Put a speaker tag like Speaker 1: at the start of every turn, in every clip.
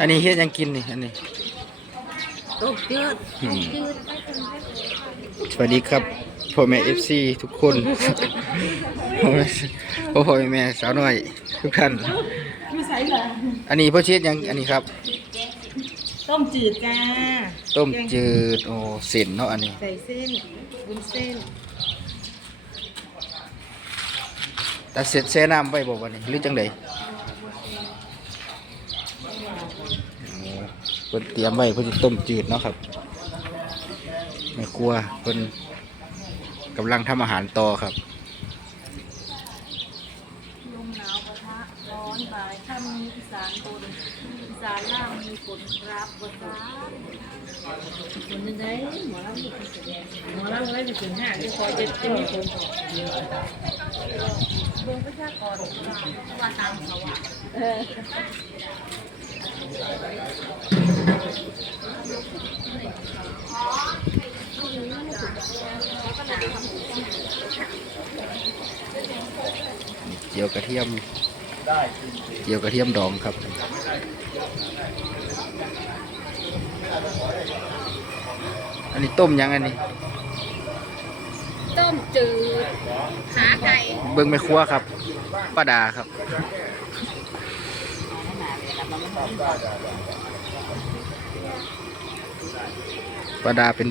Speaker 1: อันนี้เฮ็ดหยังกินนี่อันนี้
Speaker 2: ต้มจืด
Speaker 1: อืมสวัสดีครับพ่อแม่ FC ทุกคนพ่อแม่พ่อพ่อแม่สาวน้อยทุกท่าน
Speaker 2: ไม่ใส่เหรอ
Speaker 1: อันนี้พ่อเช็ดหยังอันนี้ครับ
Speaker 2: ต้มจืดจ้า
Speaker 1: ต้มจืดโอ้เส้นเนาะอันนี้
Speaker 2: ใส่เส้นบุญเส้น
Speaker 1: แต่เสร็จแช่น้ำไว้บ่วันนี้หรือจังไดเพิ่นเตรียมไว้เพิ่นต้มจืดเนาะครับแม่ครัวเพิ่นกำลังทำอาหารต่อครับ
Speaker 3: ลมหนาวปะทะร้อนบ่ายถ้ามีอีสานบนอีสานล่างมีฝนรับบ่จ้า
Speaker 2: คนนึงได้หมอลำอยู่คนแสดงหมอลำได้ไปถึงห้าที่คอยจะจะมีคน
Speaker 3: เบิ่งประชากรว่าตามเขาอะ
Speaker 2: เออ
Speaker 1: เจียวกระเทียมเจียวกระเทียมดองครับ อันนี้ต้มยังอันนี้
Speaker 3: ต้มจืดขาไก่
Speaker 1: เบิ้งไม่ครัวครับป้าดาครับป้าดาเป็น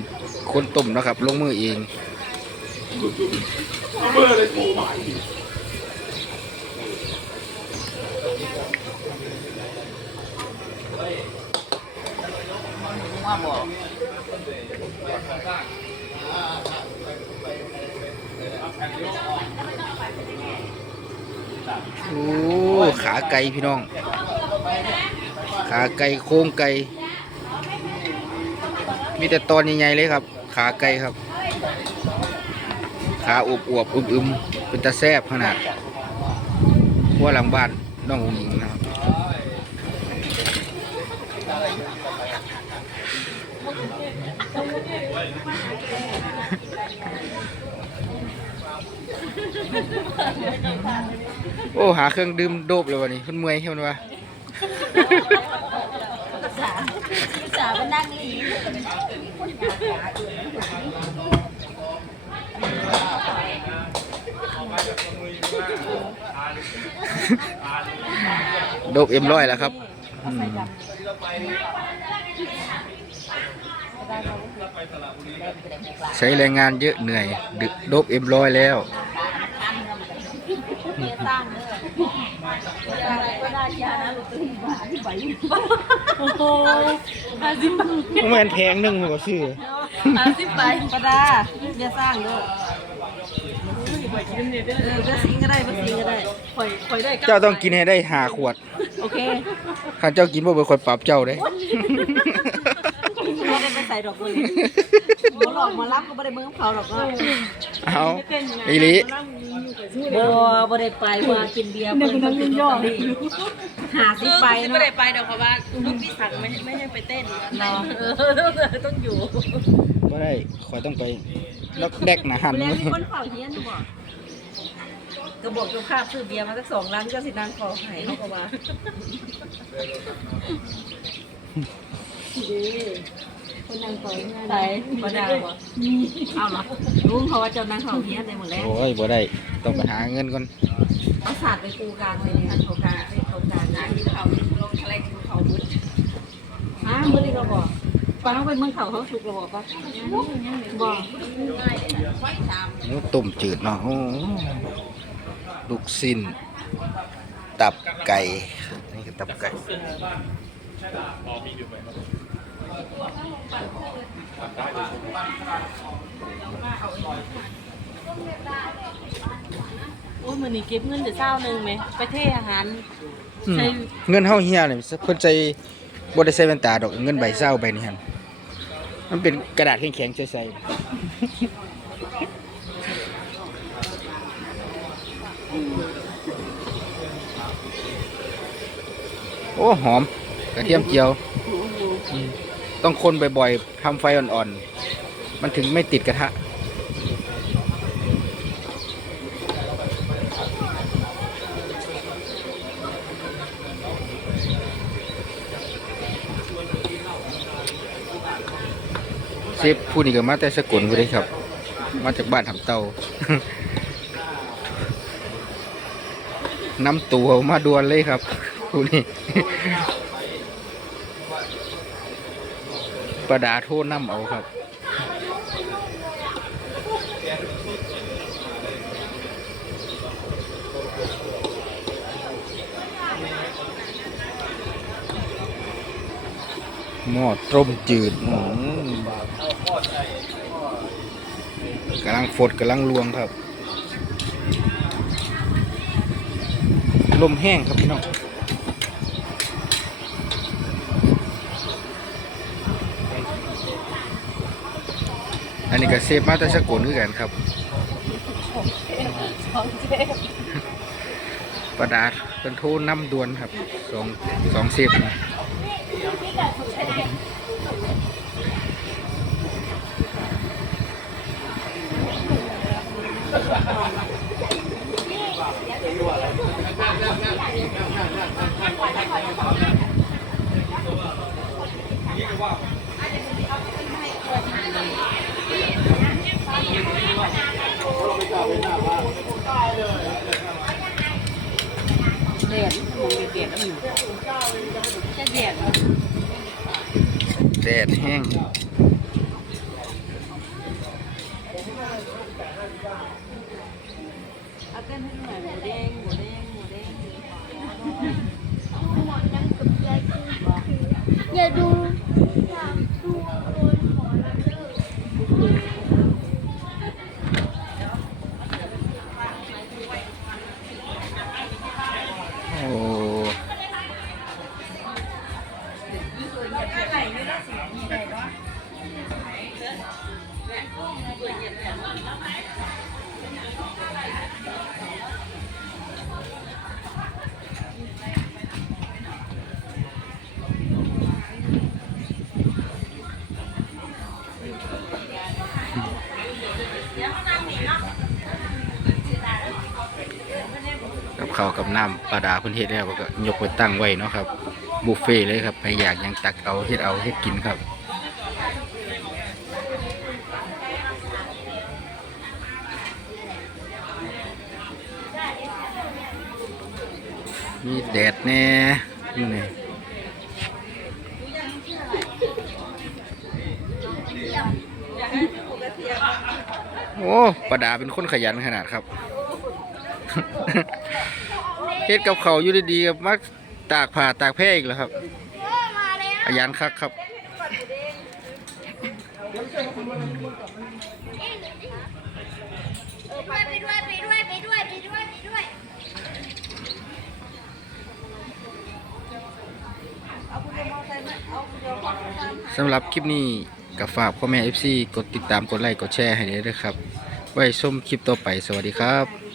Speaker 1: คนต้มเนาะครับ ลงมือเอง โอ้ขาไก่พี่น้อง ขาไก่โครงไก่มีแต่ตอนใหญ่ๆเลยครับ ขาไก่ครับ ขาอวบอวบๆอึมๆเป็นตาแซบขนาดหัวหลังบ้านน้องหงหญิงนะครับ โอ้หาเครื่องดื่มโดบเลยวันนี้เพิ่นเมื่อยเห็นปะ
Speaker 3: อีสานมันนั่งหลี
Speaker 1: โดบเอ็มร้อยแล้วครับ อืม ใช้แรงงานเยอะเหนื่อย ดึกโดบเอ็มร้อยแล้ว
Speaker 3: เมียตั้งเด้ออะไรก็ได้ยานะลูกตื่นมาที่ใบ
Speaker 2: โอ้โหห้าสิบ
Speaker 1: แมนแพงหนึ่งหัวชื่อ
Speaker 2: ห้าสิบใบประดาเบียร์สร้างเด้อ เออเบียร์สิงก็ได้บียร์สิงก็ได้คอยคอยได้
Speaker 1: เจ้าต้องกินให้ได้หาขวด
Speaker 2: โอเค
Speaker 1: ข้าเจ้ากินบ่เบิดคอยปรับเจ้าได้
Speaker 2: ไม่ได้ไปใส่ดอกเลยหมอหลอกมารับก็ไม่ได้เมืองเขาหรอกเนาะ
Speaker 1: เอาอีหลี
Speaker 2: บ่บ่ได้ไปว่ากินเบียร์เพิ่องนลอตเตอหาสิไป
Speaker 4: ไม่
Speaker 2: เนาะ
Speaker 4: ได้ไปดี๋ยวเพราะว่าลูกพี่สั่งไม่ไม่ให้ไปเต้น
Speaker 2: เนาะเออต้องอยู่
Speaker 1: ได้คอยต้องไปนอกแดกหนาหัน
Speaker 2: เวลามีคนเฝ้าเฮียนอยู่บ่ก็บอกเจ้าภาพซื้อเบียร์มาสักสองลังก็สินางขอให้เขาก็ว่าคนนางขอเงินไหนบ่ได้บ่เอาเหรอลุงเขาว่าเจ้านางขอเฮียนในหมดแล้ว
Speaker 1: โอ้ยบ่ได้ต้องไปหาเงินก่อน
Speaker 2: เอาศาสตร์ไปปูกลางเลยเนี่ยเขากลางเขากลางนะที่เขาลงอะไรที่เขาบุญฮะมื้อนี้เราบอก ฟังเป็นเมืองเขาเขาถูกเราบอกปะบอก
Speaker 1: หมูต้มจืดเนาะโอ้ลูกสิ้น ตับไก่ นี่คือตับไก่
Speaker 4: โอ้ยมันนี่เก็บเงินจะเศร้าหนึ่งไหมไปเทอาหาร
Speaker 1: อืม
Speaker 4: ใช่
Speaker 1: เงินเฮาเฮียนี่เพิ่นใส่บ่ได้ใส่แว่นตาดอกเงินใบเศร้าใบนี่หั่น มันเป็นกระดาษแข็งๆใสๆโอ้ หอม กระเทียมเจียว ต้องคนบ่อยๆทำไฟอ่อนๆ มันถึงไม่ติดกระทะ เซฟผู้นี้ก็มาแต่สกลไปเลยครับ มาจากบ้านทำเตาน้ำตัวมาดวนเลยครับผู้นี้ประดาโทษน้ำเอาครับ หม้อต้มจืดอืมกำลังฟดกำลังลวงครับลมแห้งครับพี่น้องอันนี้ก็เซฟมาแต่สกลคือกันครับประดาษเป็นโทษน้ำดวนครับสองสองเซฟนะ
Speaker 4: เด็ดมองเด็ดแล้วอยู่จะเด็ด
Speaker 1: แดดแห้ง
Speaker 4: เอาเต้นให้หน่อยหมูแดงหมูแดงหมูแดง
Speaker 3: อย่าดู
Speaker 1: โอ้ กับข้าวกับน้ำปลาดาเพื้นเฮ็ดแล้วก็ยกไปตั้งไว้เนาะครับบุฟเฟ่เลยครับใครอยากยังตักเอาเฮ็ดเอาเฮ็ดกินครับ มีแดดแน่นี่นี่โอ้ปาดาเป็นคนขยันขนาดครับเฮ็ดกับเขาอยู่ดีๆกับมาตากผ้าตากแพร่อีกแล้วครับขยันคักครับ
Speaker 3: ไปด้วย
Speaker 1: สำหรับคลิปนี้กับฝากพ่อแม่ FC กดติดตามกดไลค์กดแชร์ให้ด้วยนะครับ ไว้ชมคลิปต่อไปสวัสดีครับ